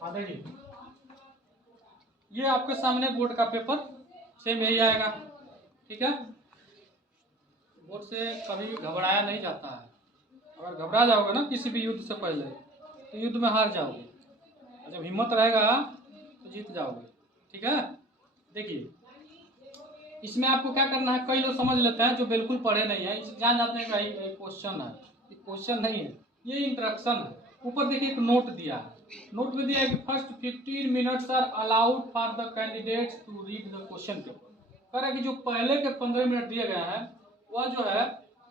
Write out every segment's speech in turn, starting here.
हाँ देखिए, ये आपके सामने बोर्ड का पेपर सेम यही आएगा। ठीक है, बोर्ड से कभी घबराया नहीं जाता है। अगर घबरा जाओगे ना किसी भी युद्ध से पहले तो युद्ध में हार जाओगे, और जब हिम्मत रहेगा तो जीत जाओगे। ठीक है, देखिए इसमें आपको क्या करना है, कई लोग समझ लेते हैं जो बिल्कुल पढ़े नहीं है, जान जाते हैं कि क्वेश्चन है। क्वेश्चन नहीं है, ये इंट्रोडक्शन है। ऊपर देखिए एक नोट दिया है, नोट में दिया है कि first 15 minutes are allowed for the candidates to read the question paper. कह रहा है कि जो पहले के 15 मिनट दिए गए हैं वह जो है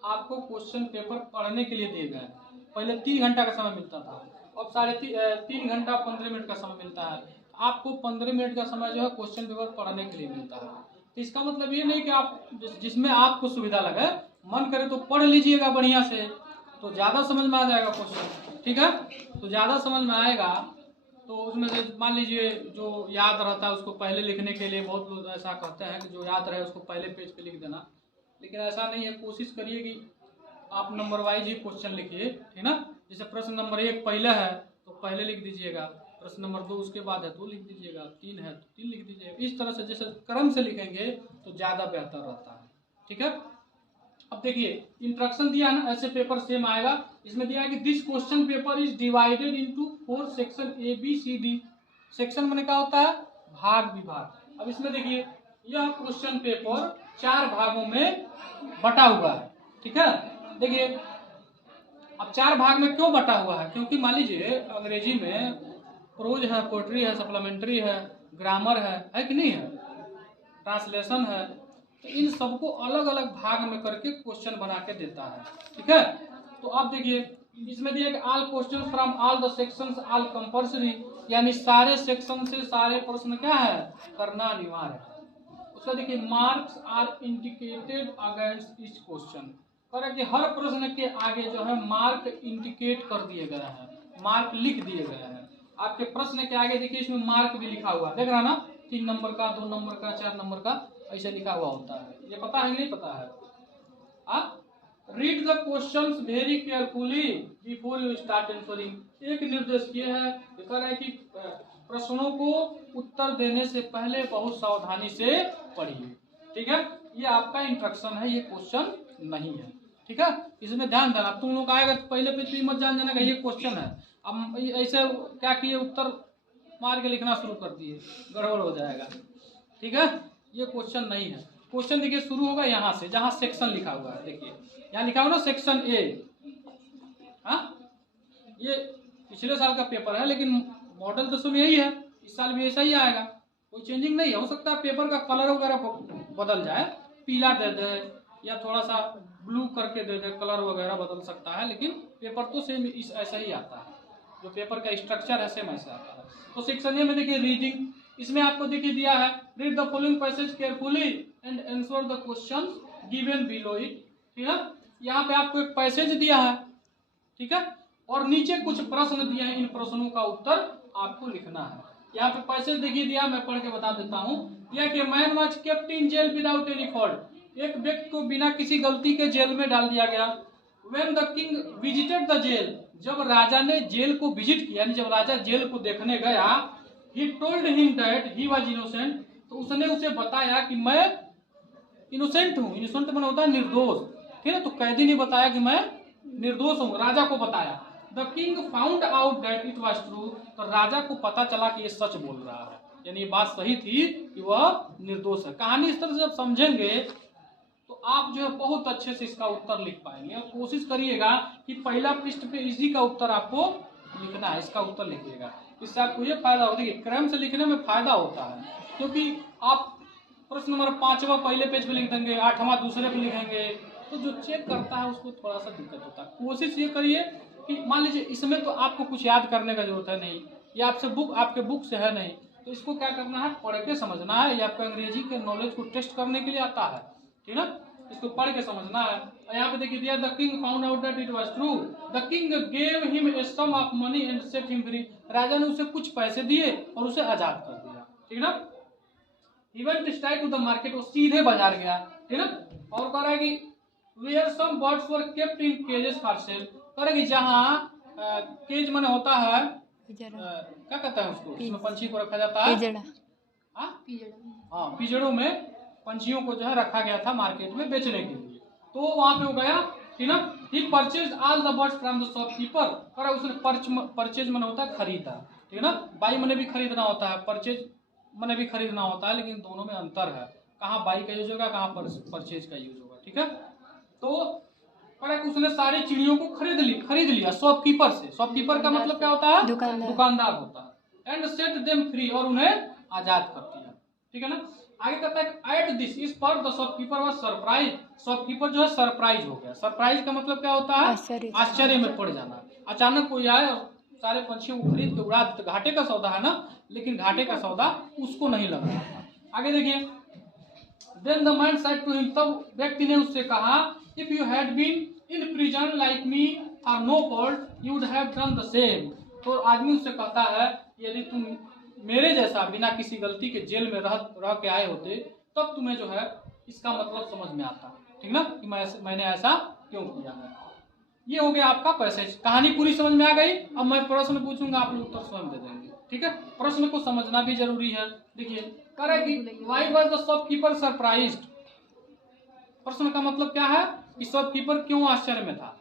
आपको क्वेश्चन पेपर पढ़ने के लिए दिए गए हैं। पहले 3 घंटा का समय मिलता था, अब 3.5 घंटा 15 मिनट का समय मिलता है। आपको 15 मिनट का समय जो है क्वेश्चन पेपर पढ़ने के लिए मिलता है। तो इसका मतलब ये नहीं कि आप जिसमें आपको सुविधा लगे, मन करे तो पढ़ लीजिएगा बढ़िया से, तो ज़्यादा समझ में आ जाएगा क्वेश्चन। ठीक है, तो ज़्यादा समझ में आएगा तो उसमें से मान लीजिए जो याद रहता है उसको पहले लिखने के लिए बहुत लोग ऐसा कहते हैं कि जो याद रहे उसको पहले पेज पे लिख देना, लेकिन ऐसा नहीं है। कोशिश करिए कि आप नंबर वाइज ही क्वेश्चन लिखिए। ठीक ना, जैसे प्रश्न नंबर 1 पहले है तो पहले लिख दीजिएगा, प्रश्न नंबर 2 उसके बाद है तो लिख दीजिएगा, 3 है तो 3 लिख दीजिएगा। इस तरह से जैसे क्रम से लिखेंगे तो ज़्यादा बेहतर रहता है। ठीक है, अब देखिए इंट्रोडक्शन दिया ना, ऐसे पेपर सेम आएगा। इसमें दिया है कि this question paper is divided into 4 section ABCD। Section मैंने क्या होता है, भाग विभाग। अब इसमें देखिए यह क्वेश्चन पेपर 4 भागों में बटा हुआ है। ठीक है, देखिए अब 4 भाग में क्यों बटा हुआ है, क्योंकि मान लीजिए अंग्रेजी में प्रोज है, पोएट्री है, सप्लीमेंट्री है, ग्रामर है कि नहीं है, ट्रांसलेशन है, तो इन सबको अलग अलग भाग में करके क्वेश्चन बना के देता है। ठीक है, तो आप देखिए इसमें दिया कि all question from all the sections all compulsory, यानी सारे सेक्शन से सारे प्रश्न क्या है, करना अनिवार्य है। उसका देखिए marks are indicated against each question, कह कि हर प्रश्न के आगे जो है मार्क इंडिकेट कर दिए गए हैं, मार्क लिख दिए गए हैं। आपके प्रश्न के आगे देखिए इसमें मार्क भी लिखा हुआ है, देख रहा ना, 3 नंबर का, 2 नंबर का, 4 नंबर का, ऐसे लिखा हुआ होता है। ये पता है कि नहीं पता है? आप read the questions very carefully before you start answering. एक निर्देश ये है, कह रहा है कि प्रश्नों को उत्तर देने से पहले बहुत सावधानी से पढ़िए। ठीक है, ये आपका इंस्ट्रक्शन है, ये क्वेश्चन नहीं है। ठीक है, इसमें ध्यान देना। तुम लोग आएगा तो पहले पेज पे मत जान जाना का ये क्वेश्चन है, अब ऐसे क्या किए उत्तर मार के लिखना शुरू कर दिए, गड़बड़ हो जाएगा। ठीक है, ये क्वेश्चन नहीं है। क्वेश्चन देखिए शुरू होगा यहाँ से, जहाँ सेक्शन लिखा हुआ है। देखिए यहाँ लिखा हुआ ना सेक्शन A। हाँ, ये पिछले साल का पेपर है, लेकिन मॉडल तो सब यही है, इस साल भी ऐसा ही आएगा, कोई चेंजिंग नहीं है। हो सकता है पेपर का कलर वगैरह बदल जाए, पीला दे दे या थोड़ा सा ब्लू करके दे दे, कलर वगैरह बदल सकता है, लेकिन पेपर तो सेम ऐसा ही आता है। जो पेपर का स्ट्रक्चर है सेम ऐसा आता है। तो सेक्शन ए में देखिए रीडिंग, इसमें आपको देखिए दिया है read the following passage carefully and answer the questions given below it. ठीक है, यहाँ पे आपको एक पैसेज दिया है। ठीक है, और नीचे कुछ प्रश्न दिए हैं, इन प्रश्नों का उत्तर आपको लिखना है। यहाँ पे पैसेज देखिए दिया, मैं पढ़ के बता देता हूँ। यह कि man was kept in jail without any fault, एक व्यक्ति को बिना किसी गलती के जेल में डाल दिया गया। When the king visited the jail, जब राजा ने जेल को विजिट किया, जब राजा जेल को देखने गया, he told him that he was innocent, तो उसने उसे बताया कि मैं इनोसेंट हूँ। इनोसेंट माने होता है निर्दोष। ठीक है, तो कैदी ने बताया कि मैं निर्दोष हूँ, राजा को बताया। The king found out that it was true, तो राजा को पता चला कि ये सच बोल रहा है, यानी ये बात सही थी कि वह निर्दोष है। कहानी इस तरह से जब समझेंगे तो आप जो है बहुत अच्छे से इसका उत्तर लिख पाएंगे। और कोशिश करिएगा कि पहला पृष्ठ पे इसी का उत्तर आपको लिखना है, इसका उत्तर लिखिएगा। इससे आपको ये फायदा होता है कि क्रम से लिखने में फायदा होता है, क्योंकि आप प्रश्न नंबर 5वां पहले पेज पे लिख देंगे, 8वां दूसरे पे लिखेंगे, तो जो चेक करता है उसको थोड़ा सा दिक्कत होता है। कोशिश ये करिए कि मान लीजिए इसमें तो आपको कुछ याद करने का जरूरत है नहीं, या आपके बुक से है नहीं, तो इसको क्या करना है, पढ़ के समझना है। ये आपको अंग्रेजी के नॉलेज को टेस्ट करने के लिए आता है। ठीक है, इसको पढ़ के समझना है। यहाँ पे देखिए दिया the king found out that it was true, the king gave him a sum of money and set him free, राजा ने उसे कुछ पैसे दिए और उसे आजाद कर दिया। ठीक ना, he went straight to the market, वो सीधे बाजार गया। ठीक ना, और कह रहा है कि where some birds were kept in cages for sale, कह रहा है कि जहाँ केज माने होता है क्या कहता है उसको, इसमें पंछी को रखा जाता है। हाँ, पिजड़ों में पंछियों को जो है रखा गया था मार्केट में बेचने के लिए। तो वहां पे हो गया, ठीक ना। He purchase all the birds from the shopkeeper, और उसने परचेज मन होता है खरीदा, ठीक है ना। बाई मने भी खरीदना होता है, परचेज मने भी खरीदना होता है, लेकिन दोनों में अंतर है। कहाँ बाई का यूज होगा, कहाँ परचेज का यूज होगा, ठीक है। तो उसने सारी चिड़ियों को खरीद लिया शॉपकीपर से। शॉपकीपर का मतलब क्या होता है, दुकानदार होता है। एंड सेट देम फ्री, और उन्हें आजाद कर दिया, ठीक है ना। आगे कहता है एट दिस इस पर the shopkeeper was surprise, shopkeeper जो है सरप्राइज हो गया। सरप्राइज का मतलब क्या होता है, आश्चर्य में पड़ जाना। अचानक कोई आए और सारे पंछियों को खरीद के उड़ा दे, घाटे का सौदा है ना, लेकिन घाटे का सौदा उसको नहीं लग रहा था। आगे देखिए, then the man said to him, तब व्यक्ति ने उससे कहा, if you had been in prison like me for no fault you would have done the same. तो आदमी उससे कहता है, यदि तुम मेरे जैसा बिना किसी गलती के जेल में रह के आए होते, तब तुम्हें जो है इसका मतलब समझ में आता, ठीक ना, कि मैंने ऐसा क्यों किया है। ये हो गया आपका पैसेज। कहानी पूरी समझ में आ गई। अब मैं प्रश्न पूछूंगा, आप लोग उत्तर स्वयं दे देंगे, ठीक है। प्रश्न को समझना भी जरूरी है। देखिए, कह रहा है कि why was the shopkeeper surprised. प्रश्न का मतलब क्या है कि शॉपकीपर क्यों आश्चर्य में था।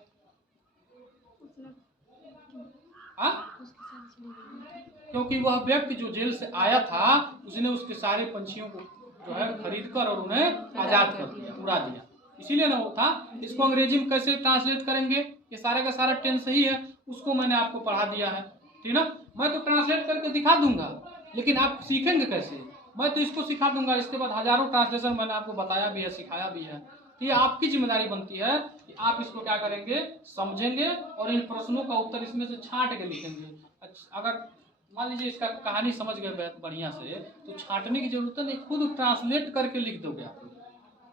क्योंकि वह व्यक्ति जो जेल से आया था, उसने उसके सारे पंछियों को जो है खरीद कर और उन्हें आजाद कर दिया, उड़ा दिया, इसीलिए ना वो था। इसको अंग्रेजी में कैसे ट्रांसलेट करेंगे, ये सारे का सारा टेंस सही है, उसको मैंने आपको पढ़ा दिया है, ठीक ना। मैं तो ट्रांसलेट करके दिखा दूंगा, लेकिन आप सीखेंगे कैसे। मैं तो इसको सिखा दूंगा, इसके बाद हजारों ट्रांसलेशन मैंने आपको बताया भी है, सिखाया भी है। तो ये आपकी जिम्मेदारी बनती है कि आप इसको क्या करेंगे, समझेंगे और इन प्रश्नों का उत्तर इसमें से छांट के लिखेंगे। अगर मान लीजिए इसका कहानी समझ गए बढ़िया से, तो छांटने की जरूरत नहीं, खुद ट्रांसलेट करके लिख दोगे आप लोग।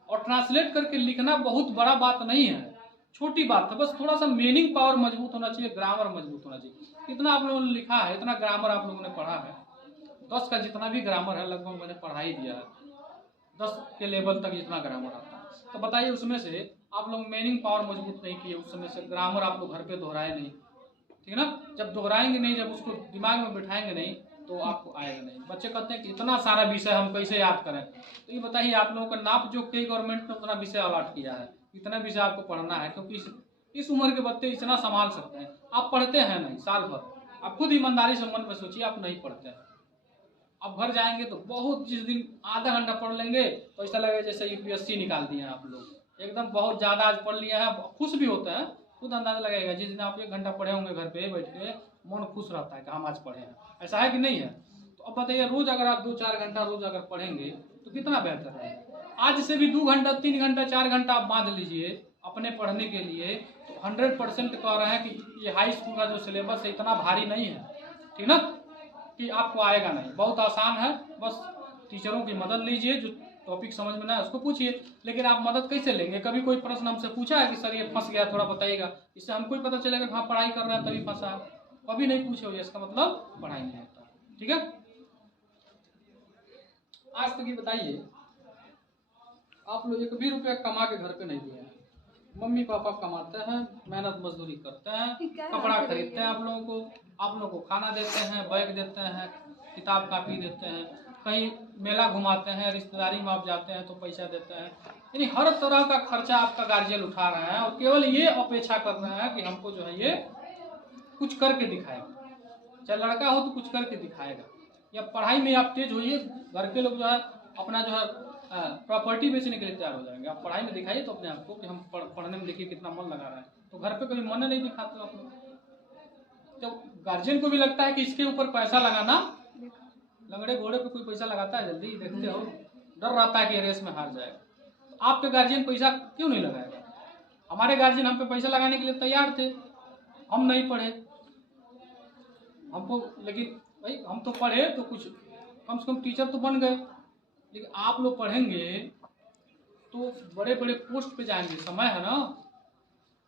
और ट्रांसलेट करके लिखना बहुत बड़ा बात नहीं है, छोटी बात है। बस थोड़ा सा मीनिंग पावर मजबूत होना चाहिए, ग्रामर मजबूत होना चाहिए। इतना आप लोगों ने लिखा है, इतना ग्रामर आप लोगों ने पढ़ा है, 10 का जितना भी ग्रामर है लगभग मैंने पढ़ा ही दिया है, 10 के लेवल तक जितना ग्रामर आता है। तो बताइए, उसमें से आप लोग मीनिंग पावर मजबूत नहीं किए, उस समय से ग्रामर आप लोग घर पे दोहराए नहीं, ठीक है ना। जब दोहराएंगे नहीं, जब उसको दिमाग में बिठाएंगे नहीं, तो आपको आएगा नहीं। बच्चे कहते हैं कि इतना सारा विषय हम कैसे याद करें। तो ये बताइए, आप लोगों का नाप जो कई गवर्नमेंट ने उतना विषय अलॉट किया है, इतना विषय आपको पढ़ना है, क्योंकि इस उम्र के बच्चे इतना संभाल सकते हैं। आप पढ़ते हैं नहीं साल भर, आप खुद ईमानदारी से मन में सोचिए, आप नहीं पढ़ते हैं। अब घर जाएंगे तो बहुत, जिस दिन आधा घंटा पढ़ लेंगे तो ऐसा लगेगा जैसे यूपीएससी निकाल दिए हैं आप लोग, एकदम बहुत ज्यादा आज पढ़ लिया है, खुश भी होता है, खुद अंदाजा लगेगा। जिस दिन आप 1 घंटा पढ़े होंगे घर पे बैठ के, मन खुश रहता है कि हम आज पढ़े हैं, ऐसा है कि नहीं है। तो अब बताइए, रोज अगर आप 2-4 घंटा रोज अगर पढ़ेंगे तो कितना बेहतर है। आज से भी 2 घंटा 3 घंटा 4 घंटा आप बांध लीजिए अपने पढ़ने के लिए, तो 100% कह रहे हैं कि ये हाई स्कूल का जो सिलेबस है इतना भारी नहीं है, ठीक ना, कि आपको आएगा नहीं, बहुत आसान है। बस टीचरों की मदद लीजिए, जो टॉपिक समझ में ना है उसको पूछिए। लेकिन आप मदद कैसे लेंगे, कभी कोई प्रश्न हमसे पूछा है कि सर ये फंस गया, थोड़ा बताइएगा, इससे हमको ही पता चलेगा कि हाँ पढ़ाई कर रहा है तभी फंसा है। कभी नहीं पूछे हो, इसका मतलब पढ़ाई नहीं होता, ठीक है। आज तक ये बताइए, आप लोग 1 भी रुपया कमा के घर पे नहीं दिए हैं, मम्मी पापा कमाते हैं, मेहनत मजदूरी करते हैं, कपड़ा खरीदते हैं, आप लोगों को खाना देते हैं, बैग देते हैं, किताब कापी देते हैं, कहीं मेला घुमाते हैं, रिश्तेदारी में आप जाते हैं तो पैसा देते हैं। यानी हर तरह का खर्चा आपका गार्जियन उठा रहा है, और केवल ये अपेक्षा कर रहा है कि हमको जो है ये कुछ करके दिखाएगा। चाहे लड़का हो तो कुछ करके दिखाएगा, या पढ़ाई में आप तेज होइए, घर के लोग जो है अपना जो है प्रॉपर्टी बेचने के लिए तैयार हो जाएंगे। आप पढ़ाई में दिखाइए तो अपने आप को कि हम पढ़ने में देखिए कितना मन लगा रहा है, तो घर पे कभी मन नहीं दिखाते आप लोग। जब गार्जियन को भी लगता है कि इसके ऊपर पैसा लगाना, लंगड़े घोड़े पे कोई पैसा लगाता है जल्दी, देखते हो, डर रहता है कि रेस में हार जाएगा। तो आप पे गार्जियन पैसा क्यों नहीं लगाएगा। हमारे गार्जियन हम पे पैसा लगाने के लिए तैयार थे, हम नहीं पढ़े, हमको, लेकिन भाई हम तो पढ़े तो कुछ कम से कम टीचर तो बन गए। लेकिन आप लोग पढ़ेंगे तो बड़े बड़े पोस्ट पे जाएंगे, समय है ना,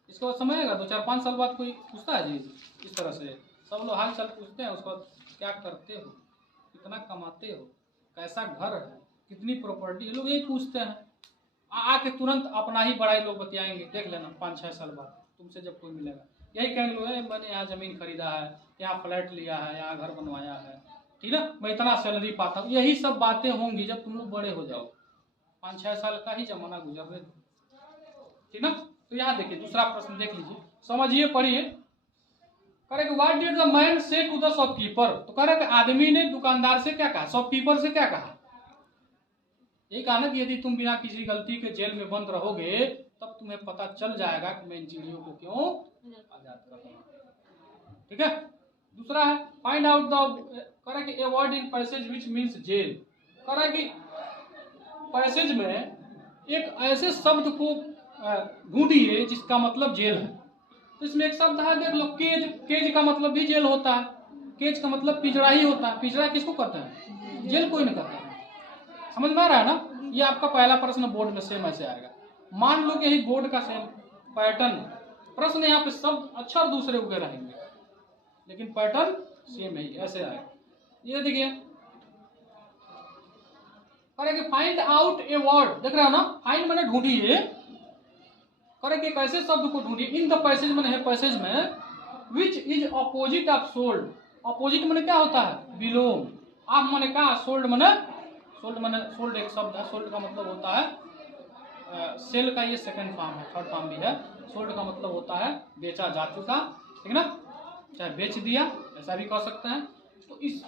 इसके बाद समय आएगा, 2-4-5 साल बाद कोई पूछता है जी इस तरह से, सब लोग हाल चाल पूछते हैं, उसके बाद क्या करते हो, कितना कमाते हो, कैसा घर है, कितनी प्रॉपर्टी, ये लोग यही पूछते हैं। आके तुरंत अपना ही बड़ाई लोग बतियाएंगे, देख लेना 5-6 साल बाद तुमसे जब कोई मिलेगा। यही कहेंगे लोग मैंने यहाँ ज़मीन खरीदा है, यहाँ फ्लैट लिया है, यहाँ घर बनवाया है, ठीक ना, मैं इतना सैलरी पाता हूँ। यही सब बातें होंगी जब तुम लोग बड़े हो जाओ, 5-6 साल का ही जमाना गुजरने दो, ठीक ना। तो यहाँ देखिए दूसरा प्रश्न देख लीजिए, समझिए, पढ़िए। Correct, what did the man से टू द शॉपकीपर। तो करेक्ट, आदमी ने दुकानदार से क्या कहा, शॉपकीपर से क्या कहा, यही कहा ना कि यदि तुम बिना किसी गलती के जेल में बंद रहोगे तब तुम्हें पता चल जाएगा कि मैं इन चिड़ियों को क्यों आजाद कर रहा हूं, ठीक है। दूसरा है find out the, correct, a word in passage which means jail. Correct, passage में एक ऐसे शब्द को ढूंढिए जिसका मतलब जेल है। तो इसमें एक शब्द है, देख लो, केज। केज का मतलब भी जेल होता है, केज का मतलब पिंजरा ही होता है। पिंजरा किसको कहते हैं, जेल कोई नहीं कहता है। समझ में आ रहा है ना। ये आपका पहला प्रश्न बोर्ड में सेम ऐसे आएगा। मान लो कि यही बोर्ड का सेम पैटर्न प्रश्न, यहाँ पे शब्द अक्षर दूसरे उगे रहेंगे लेकिन पैटर्न सेम ही ऐसे आएगा। ये देखिए, करेंगे फाइंड आउट ए वर्ड, देख रहे हो ना, फाइंड मैंने ढूंढिए, करेंगे एक ऐसे शब्द को ढूंढिए इन द पैसेज मैंने है पैसेज में, which is opposite of sold. Opposite मैंने क्या होता है, बिलो। आप मैंने कहा सोल्ड मैंने, सोल्ड एक शब्द है, सोल्ड का मतलब होता है सेल का ये सेकंड फॉर्म है, थर्ड फॉर्म भी है। सोल्ड का मतलब होता है बेचा जा चुका, ठीक ना, चाहे बेच दिया ऐसा भी कह सकते हैं। तो इस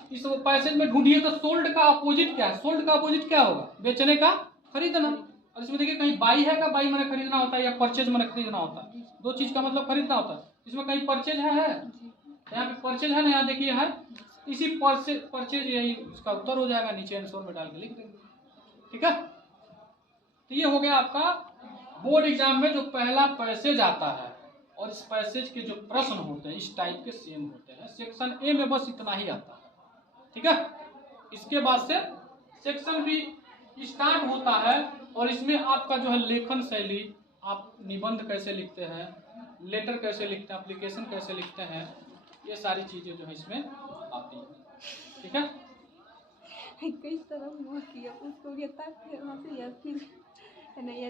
पैसेज में ढूंढिए तो सोल्ड का अपोजिट क्या है, सोल्ड का अपोजिट क्या होगा, बेचने का, खरीदना। और इसमें देखिए कहीं बाई है, का बाई मैंने खरीदना होता है या परचेज मैंने खरीदना होता है, दो चीज का मतलब खरीदना होता है। इसमें कहीं परचेज है, यहाँ पे परचेज है ना, यहाँ देखिए है, इसी परचेज यही इसका उत्तर हो जाएगा, नीचे आंसर में डाल के लिख देंगे, ठीक है। तो ये हो गया आपका बोर्ड एग्जाम में जो पहला पैसेज आता है, और इस पैसेज के जो प्रश्न होते हैं इस टाइप के सेम होते हैं। सेक्शन ए में बस इतना ही आता है, ठीक है। इसके बाद से सेक्शन बी स्टार्ट होता है, और इसमें आपका जो है लेखन शैली, आप निबंध कैसे लिखते हैं, लेटर कैसे लिखते हैं, एप्लीकेशन कैसे लिखते हैं, ये सारी चीजें जो है इसमें आती है, ठीक है। कई तरह किया उसको ये तक वहाँ से या फिर नहीं